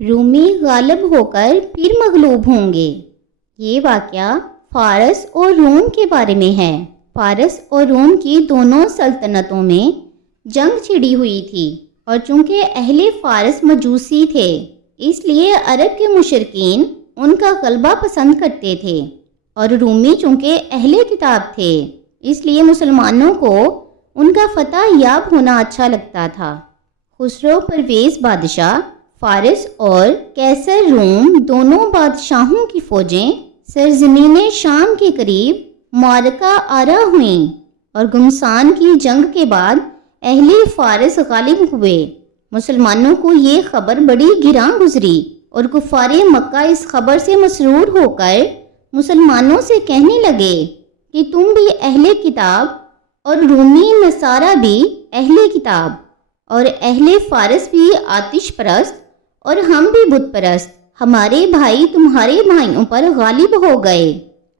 رومی غالب ہو کر پھر مغلوب ہوں گے۔ یہ واقعہ فارس اور روم کے بارے میں ہے۔ فارس اور روم کی دونوں سلطنتوں میں جنگ چھڑی ہوئی تھی، اور چونکہ اہل فارس مجوسی تھے اس لیے عرب کے مشرکین ان کا غلبہ پسند کرتے تھے، اور رومی چونکہ اہل کتاب تھے اس لیے مسلمانوں کو ان کا فتح یاب ہونا اچھا لگتا تھا۔ خسرو پرویز بادشاہ فارس اور قیصر روم دونوں بادشاہوں کی فوجیں سرزمین شام کے قریب معرکہ آرا ہوئیں، اور گمسان کی جنگ کے بعد اہل فارس غالب ہوئے۔ مسلمانوں کو یہ خبر بڑی گراں گزری، اور کفار مکہ اس خبر سے مسرور ہو کر مسلمانوں سے کہنے لگے کہ تم بھی اہل کتاب اور رومی نصارہ بھی اہل کتاب اور اہل فارس بھی آتش پرست اور ہم بھی بت پرست، ہمارے بھائی تمہارے بھائیوں پر غالب ہو گئے،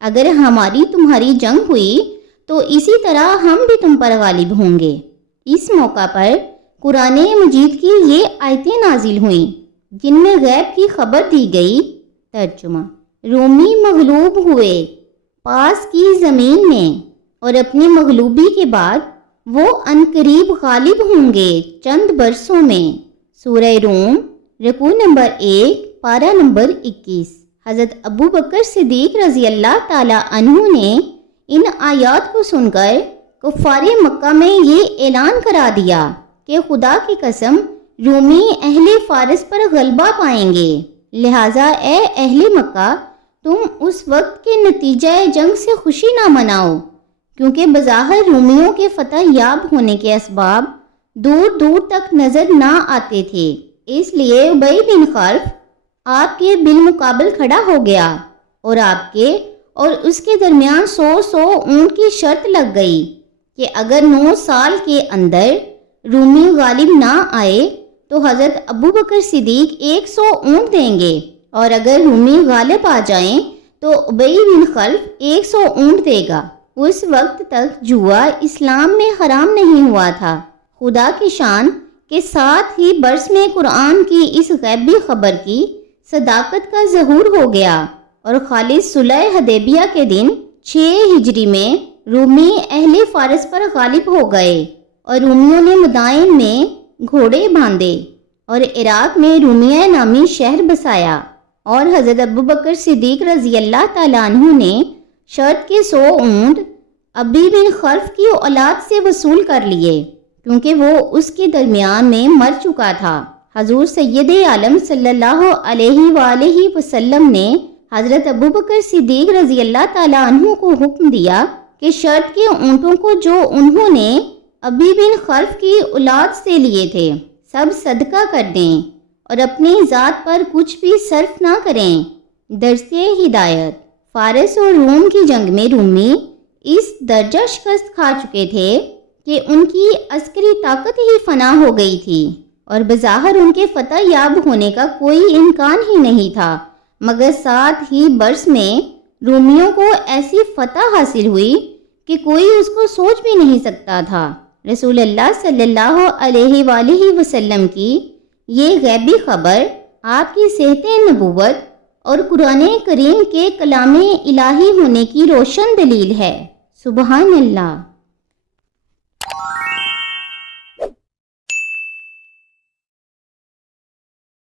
اگر ہماری تمہاری جنگ ہوئی تو اسی طرح ہم بھی تم پر غالب ہوں گے۔ اس موقع پر قرآن مجید کی یہ آیتیں نازل ہوئیں جن میں غیب کی خبر دی گئی۔ ترجمہ: رومی مغلوب ہوئے پاس کی زمین میں، اور اپنی مغلوبی کے بعد وہ عنقریب غالب ہوں گے چند برسوں میں۔ سورہ روم، رکوع نمبر 1، پارہ نمبر 21۔ حضرت ابو بکر صدیق رضی اللہ تعالیٰ عنہ نے ان آیات کو سن کر کفار مکہ میں یہ اعلان کرا دیا کہ خدا کی قسم رومی اہل فارس پر غلبہ پائیں گے، لہٰذا اے اہل مکہ تم اس وقت کے نتیجہ جنگ سے خوشی نہ مناؤ، کیونکہ بظاہر رومیوں کے فتح یاب ہونے کے اسباب دور دور تک نظر نہ آتے تھے، اس لیے ابی بن خلف آپ کے بالمقابل کھڑا ہو گیا، اور آپ کے اور اس کے درمیان 100 اونٹ کی شرط لگ گئی کہ اگر 9 سال کے اندر رومی غالب نہ آئے تو حضرت ابو بکر صدیق 100 اونٹ دیں گے، اور اگر رومی غالب آ جائیں تو ابی بن خلف 100 اونٹ دے گا۔ اس وقت تک جوا اسلام میں حرام نہیں ہوا تھا۔ خدا کی شان کے ساتھ ہی برس میں قرآن کی اس غیبی خبر کی صداقت کا ظہور ہو گیا، اور خالص صلح حدیبیہ کے دن 6 ہجری میں رومی اہل فارس پر غالب ہو گئے، اور رومیوں نے مدائن میں گھوڑے باندھے اور عراق میں رومیہ نامی شہر بسایا، اور حضرت ابو بکر صدیق رضی اللہ تعالیٰ عنہ نے شرط کے 100 اونٹ ابی بن خلف کی اولاد سے وصول کر لیے، کیونکہ وہ اس کے درمیان میں مر چکا تھا۔ حضور سید عالم صلی اللہ علیہ وآلہ وسلم نے حضرت ابو بکر صدیق رضی اللہ تعالیٰ عنہ کو حکم دیا کہ شرط کے اونٹوں کو جو انہوں نے ابی بن خلف کی اولاد سے لیے تھے سب صدقہ کر دیں، اور اپنی ذات پر کچھ بھی صرف نہ کریں۔ درس ہدایت: فارس اور روم کی جنگ میں رومی اس درجہ شکست کھا چکے تھے کہ ان کی عسکری طاقت ہی فنا ہو گئی تھی، اور بظاہر ان کے فتح یاب ہونے کا کوئی امکان ہی نہیں تھا، مگر ساتھ ہی برس میں رومیوں کو ایسی فتح حاصل ہوئی کہ کوئی اس کو سوچ بھی نہیں سکتا تھا۔ رسول اللہ صلی اللہ علیہ وآلہ وسلم کی یہ غیبی خبر آپ کی صحت نبوت اور قرآن کریم کے کلام الہی ہونے کی روشن دلیل ہے۔ سبحان اللہ۔